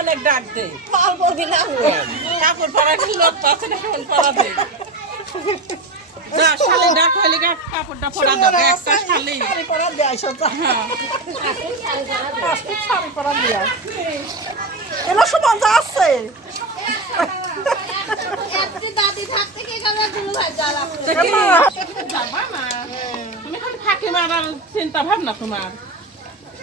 অনেক ডাক দে। পাল করবি না। কাপড় পরা কি লোক পাচ্ছে না কেমন পরা দে। যা শালি ডাক হইলে গা কাপড়টা পরা দাও একটা শালি। পরা দেয় সোজা প্লাস্টিক শাড়ি পরা দেয় এলো সমান আছে। দাদি থাকতে কি করে দুলু ভাই জ্বালা তুমি খালি ফাঁকি মারার চিন্তা ভাবনা তোমার।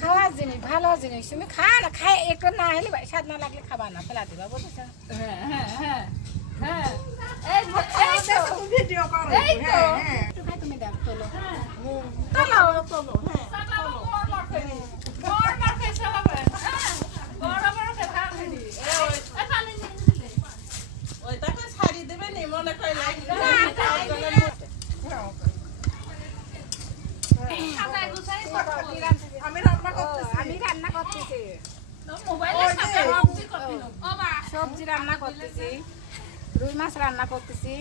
খাওয়া জিনিস ভালো জিনিস। তুমি খা না খাই একটু না হলে স্বাদ না লাগলে খাবা না ফেলা দিবা বুঝেছ? হ্যাঁ হ্যাঁ হ্যাঁ হ্যাঁ। এই এই তো ভিডিও করো এই তো। হ্যাঁ হ্যাঁ একটু খাই তুমি দেখ তোলো। তোলো। চলো হ্যাঁ ওই তাকে ছাড়ি দেবে নি মনে কইলে আমি রান্না করতেছি আমি রান্না করতেছি সবজি রান্না করতেছি রুই মাছ রান্না করতেছি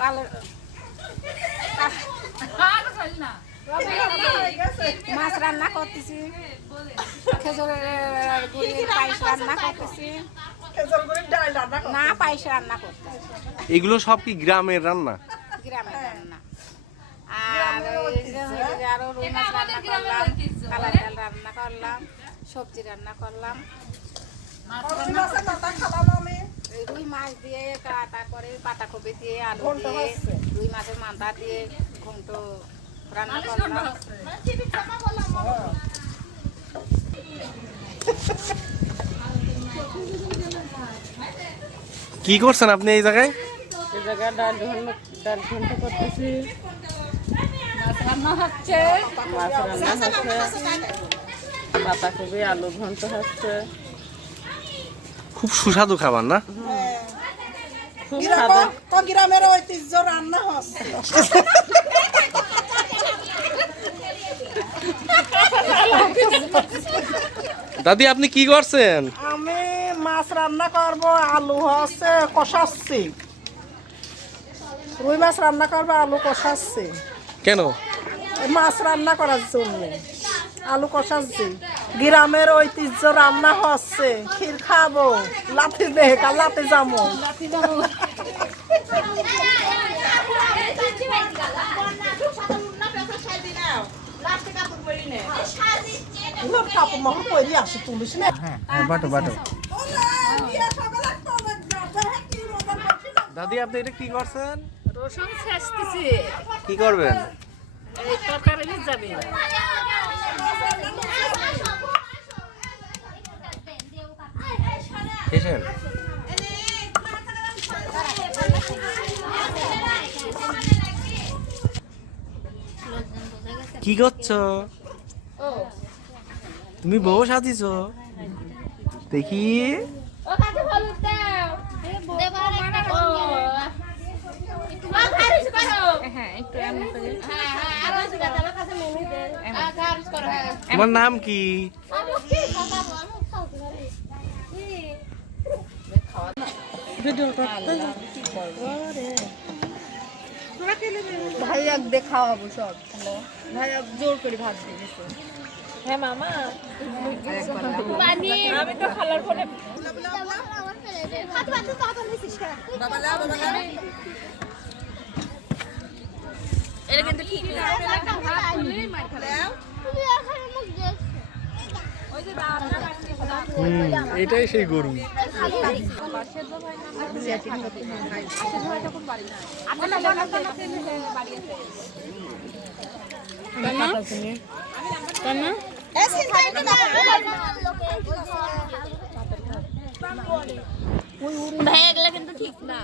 কাল মাছ রান্না করতেছি খেজুরের গুড়ির পায়েস রান্না করতেছি। খেজুর করে ডাল রান্না করো না পায়েস রান্না করতেছি। এগুলো সব কি গ্রামের রান্না? গ্রামের রান্না। আর এই যে হলো যে আরও রুই মাছ রান্না করলাম কালা ডাল রান্না করলাম সবজি রান্না করলাম রুই মাছের মাথা খালাম আমি এই রুই মাছ দিয়ে কা- তারপরে পাতাকপি দিয়ে আলু দিয়ে। রুই মাছের মাথা দিয়ে ঘন্ট রান্না করলাম কি করছেন আপনি এই জায়গায়? এই জায়গা ডাল ডাল ঘন্ট করতেছি। মাছ রান্না হচ্ছে। মাছ রান্না হচ্ছে। পাতাকপি আলু ঘন্ট হচ্ছে। খুব সুস্বাদু খাবার না খুব গ্রাম স্বাদে তো গ্রামের ঐতিহ্য রান্না হচ্ছে। দাদি আপনি কি করছেন? আমি মাছ রান্না করব আলু হচ্ছে কষাচ্ছি। রুই মাছ রান্না করব আলু কষাচ্ছি। কেন? মাছ রান্না করার জন্য আলু কষাচ্ছি। গ্রামের ঐতিহ্য রান্না হচ্ছে ক্ষীর খাব লাঠি দেখ আর লাঠি যাব দাদি আপনি এটা কি করছেন রসুন ছেঁচতেছি কি করবেন তরকারি যাবে কাছে মেনু দে আর খারিজ করো হ্যাঁ তোমার নাম কি আমি কি খাব আমি খাওতে পারি ভাইয়াক দেখাওয়াবো সব। ভাইয়া জোর করে ভাত দিয়েছে পানি আমি তো খালার ফোনে এটা কিন্তু ঠিক না। তুমি এখানে মুখ দেখছ এটাই সেই গরু। ভাই এগুলা কিন্তু ঠিক না।